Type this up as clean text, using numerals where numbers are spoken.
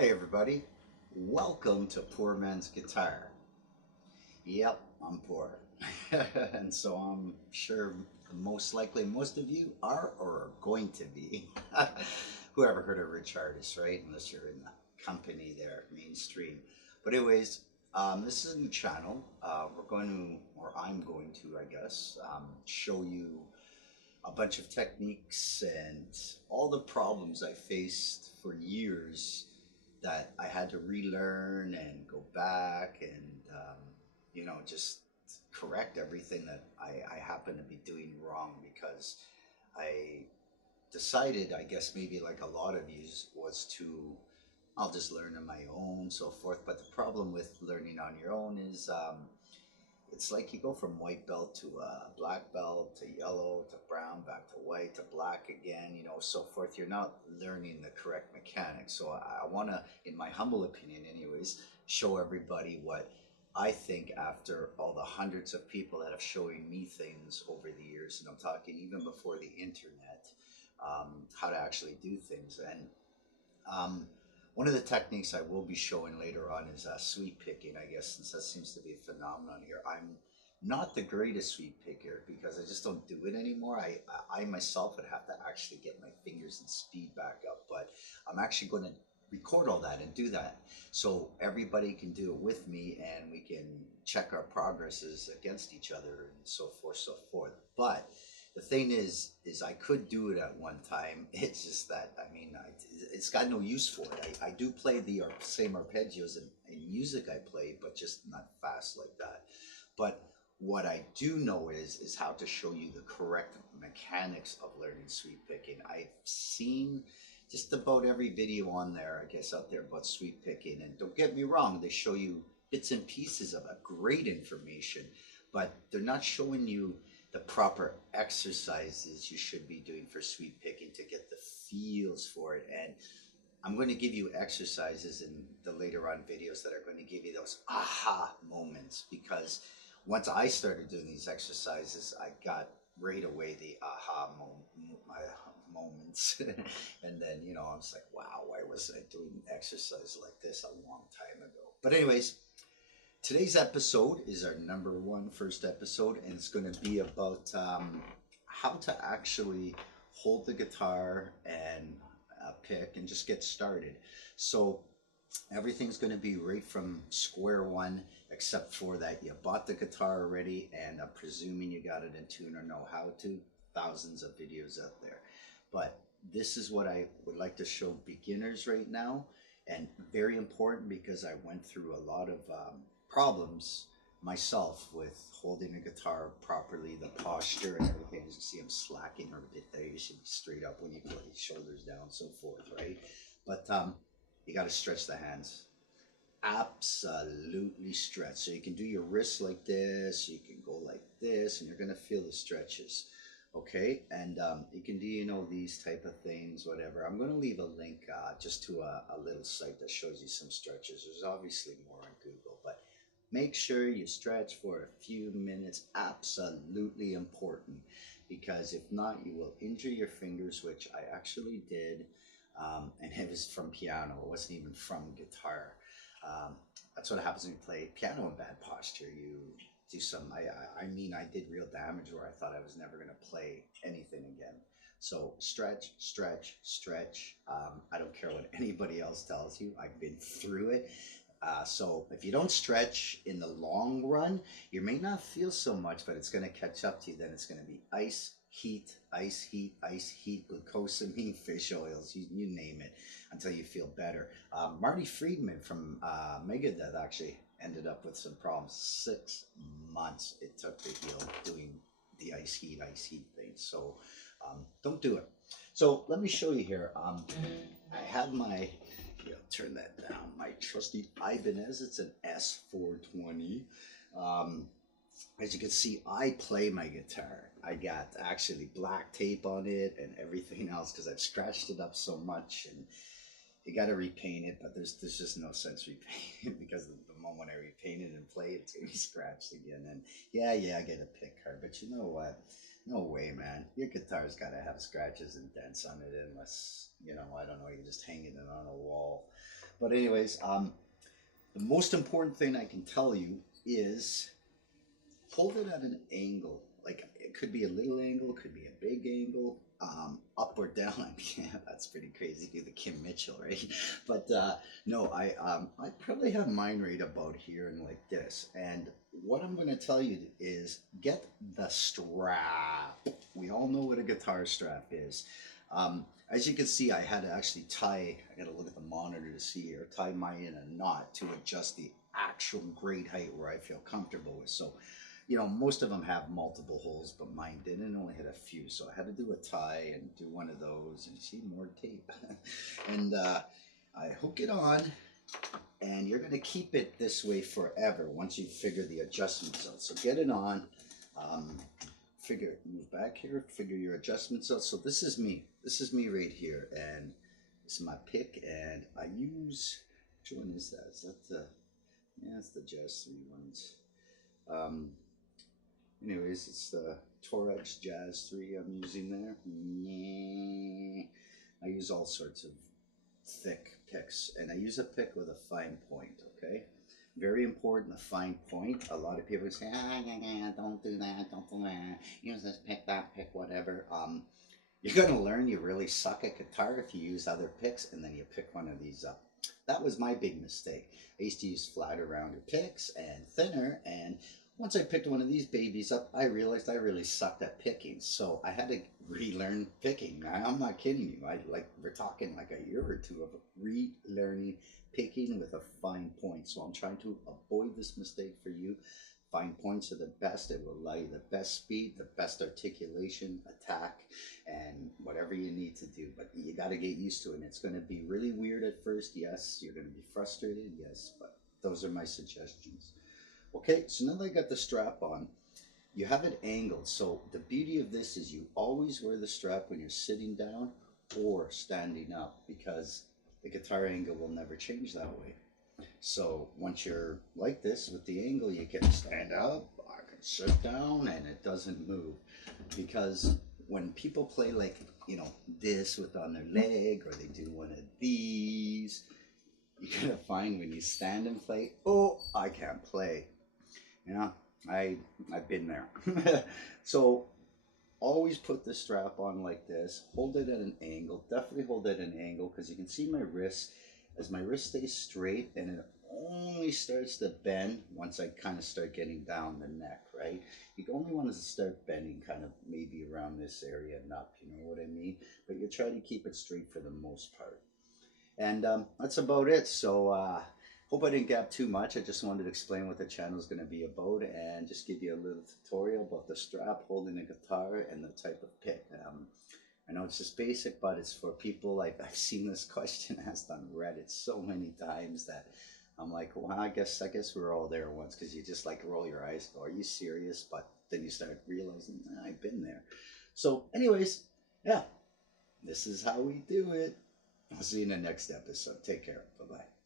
Hi, everybody. Welcome to Poor Man's Guitar. Yep, I'm poor. And so I'm sure most likely most of you are or are going to be. Who ever heard of Rich Artist, right? Unless you're in the company there, mainstream. But, anyways, this is a new channel. We're going to, or I'm going to, I guess, show you a bunch of techniques and all the problems I faced for years that I had to relearn and go back and just correct everything that I happen to be doing wrong because I decided, I guess maybe like a lot of you, was to I'll just learn on my own, so forth. But the problem with learning on your own is it's like you go from white belt to black belt to yellow to brown, back to white to black again, so forth. You're not learning the correct mechanics. So I want to, in my humble opinion, anyways, show everybody what I think after all the hundreds of people that have showing me things over the years, and I'm talking even before the internet, how to actually do things. And um, one of the techniques I will be showing later on is sweep picking, I guess, since that seems to be a phenomenon here. I'm not the greatest sweep picker because I just don't do it anymore. I myself would have to actually get my fingers and speed back up, but I'm actually going to record all that and do that so everybody can do it with me and we can check our progresses against each other and so forth, so forth. But the thing is I could do it at one time. It's just that it's got no use for it. I do play the same arpeggios in music I play, but just not fast like that. But what I do know is how to show you the correct mechanics of learning sweep picking. I've seen just about every video on there, I guess, out there about sweep picking. And don't get me wrong, they show you bits and pieces of a great information, but they're not showing you the proper exercises you should be doing for sweep picking to get the feels for it. And I'm going to give you exercises in the later on videos that are going to give you those aha moments, because once I started doing these exercises, I got right away the moments. And then, I was like, wow, why wasn't I doing an exercise like this a long time ago? But anyways, today's episode is our number one first episode, and it's going to be about how to actually hold the guitar and pick and just get started. So everything's going to be right from square one, except for that you bought the guitar already, and I'm presuming you got it in tune or know how to. Thousands of videos out there. But this is what I would like to show beginners right now, and very important because I went through a lot of problems myself with holding a guitar properly, the posture and everything. As you see, I'm slacking a bit there. You should be straight up when you put your shoulders down, so forth, right? But you got to stretch the hands. Absolutely stretch. So you can do your wrists like this, you can go like this, and you're going to feel the stretches. Okay, and you can do, these type of things, whatever. I'm going to leave a link just to a little site that shows you some stretches. There's obviously more on Google, but make sure you stretch for a few minutes. Absolutely important, because if not, you will injure your fingers, which I actually did. And it was from piano. It wasn't even from guitar. That's what happens when you play piano in bad posture. You do some, I did real damage where I thought I was never going to play anything again. So stretch, stretch, stretch. I don't care what anybody else tells you. I've been through it. So if you don't stretch in the long run, you may not feel so much, but it's going to catch up to you. Then it's going to be ice, heat, ice, heat, ice, heat, glucosamine, fish oils, you name it, until you feel better. Marty Friedman from Megadeth actually ended up with some problems. 6 months it took to heal doing the ice, heat thing. So don't do it. So let me show you here. I have my, turn that down, my trusty Ibanez. It's an S420. As you can see, I play my guitar. I got actually black tape on it and everything else because I've scratched it up so much, and you got to repaint it, but there's just no sense repainting it because the moment I repaint it and play it, it's going to be scratched again. And yeah, I get a pick card, but you know what? No way, man. Your guitar's got to have scratches and dents on it unless, I don't know, you're just hanging it on a wall. But anyways, the most important thing I can tell you is hold it at an angle. Like it could be a little angle, could be a big angle, up or down. I mean, yeah, that's pretty crazy. Do the Kim Mitchell, right? But no, I probably have mine right about here and like this. And what I'm going to tell you is get the strap. We all know what a guitar strap is. As you can see, I had to actually tie. I got to look at the monitor to see here. Tie mine in a knot to adjust the actual grade height where I feel comfortable with. So most of them have multiple holes, but mine didn't, only had a few. So I had to do a tie and do one of those and see more tape. And I hook it on, and you're going to keep it this way forever once you figure the adjustments out. So get it on, move back here, figure your adjustments out. So this is me right here, and this is my pick, and I use, which one is that? Is that the, yeah, it's the Jazz 3 ones. Anyways, it's the Torex Jazz 3 I'm using there. I use all sorts of thick picks, and I use a pick with a fine point, okay? Very important, a fine point. A lot of people say, don't do that, don't do that. Use this pick, that pick, whatever. You're going to learn you really suck at guitar if you use other picks and then you pick one of these up. That was my big mistake. I used to use flatter rounder picks and thinner, and once I picked one of these babies up, I realized I really sucked at picking. So I had to relearn picking. I'm not kidding you. We're talking like a year or two of relearning picking with a fine point. So I'm trying to avoid this mistake for you. Fine points are the best. It will allow you the best speed, the best articulation, attack, and whatever you need to do. But you got to get used to it. And it's going to be really weird at first. Yes, you're going to be frustrated. Yes, but those are my suggestions. Okay, so now that I got the strap on, you have it angled. So the beauty of this is you always wear the strap when you're sitting down or standing up, because the guitar angle will never change that way. So once you're like this with the angle, you can stand up, I can sit down, and it doesn't move. Because when people play like, this with on their leg, or they do one of these, you're gonna find when you stand and play, oh, I can't play. I've been there. So always put the strap on like this, hold it at an angle, definitely hold it at an angle, because you can see my wrist. As my wrist stays straight, and it only starts to bend once I kind of start getting down the neck, right? You only want to start bending kind of maybe around this area and up, you know what I mean? But you try to keep it straight for the most part. And that's about it. So hope I didn't gap too much. I just wanted to explain what the channel is going to be about, and just give you a little tutorial about the strap, holding the guitar, and the type of pick. I know it's just basic, but it's for people. Like, I've seen this question asked on Reddit so many times that I'm like, well, I guess we're all there once, because you just like roll your eyes, go, are you serious? But then you start realizing, I've been there. So anyways, yeah, this is how we do it. I'll see you in the next episode. Take care. Bye-bye.